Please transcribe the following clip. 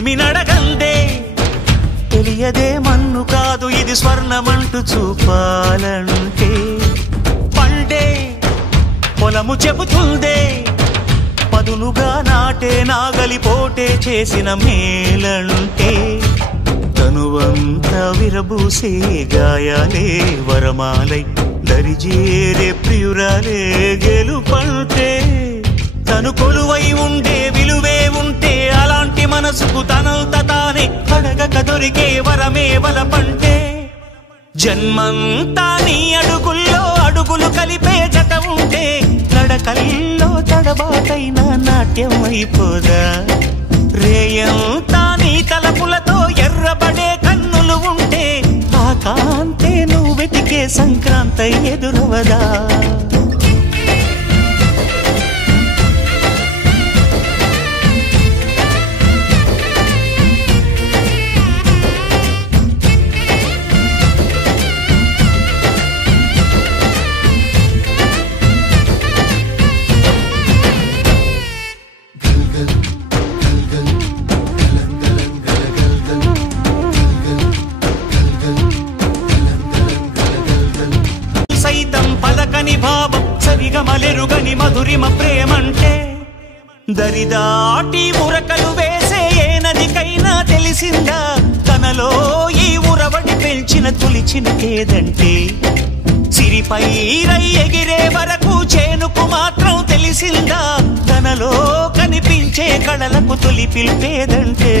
పులిమి నడగందే తెలియదే మన్ను కాదు ఇది స్వర్ణమంటూ చూపాలంటే పండే పొలము చెబుతుందే పదునుగా నాటే నాగలిపోటే చేసిన మేలంటే తనువంతా విరబూసే గాయాలే వరమాలై దరిజేరే ప్రియురాలే గెలుపంటే తను కొలువై ఉండే విలువే ఉంటే అలాంటి మనసుకు తనంత తానే అడగక దొరికే వరమే వలపంటే జన్మంతా నీ అడుగుల్లో అడుగులు కలిపే జత ఉంటే నడకల్లో తడబాటైన నాట్యం అయిపోదా రేయంతా నీ తలపులతో ఎర్రబడే కన్నులు ఉంటే ఆ కాంతే నువ్వు వెతికే సంక్రాంతి ఎదురవదా సైతం పలకని భావం సరిగమలెరుగని మధురిమ ప్రేమంటే దరిదాటి ఉరకలు వేసే ఏ నదికైనా తెలిసిందా తనలో ఈ ఉరవడి పెంచిన తొలిచిన కేదంటే సిరిపై రై ఎగిరే వరకు చేనుకు మాత్రం తెలిసిందా తనలో కనిపించే కళలకు తొలి పిలిపేదంటే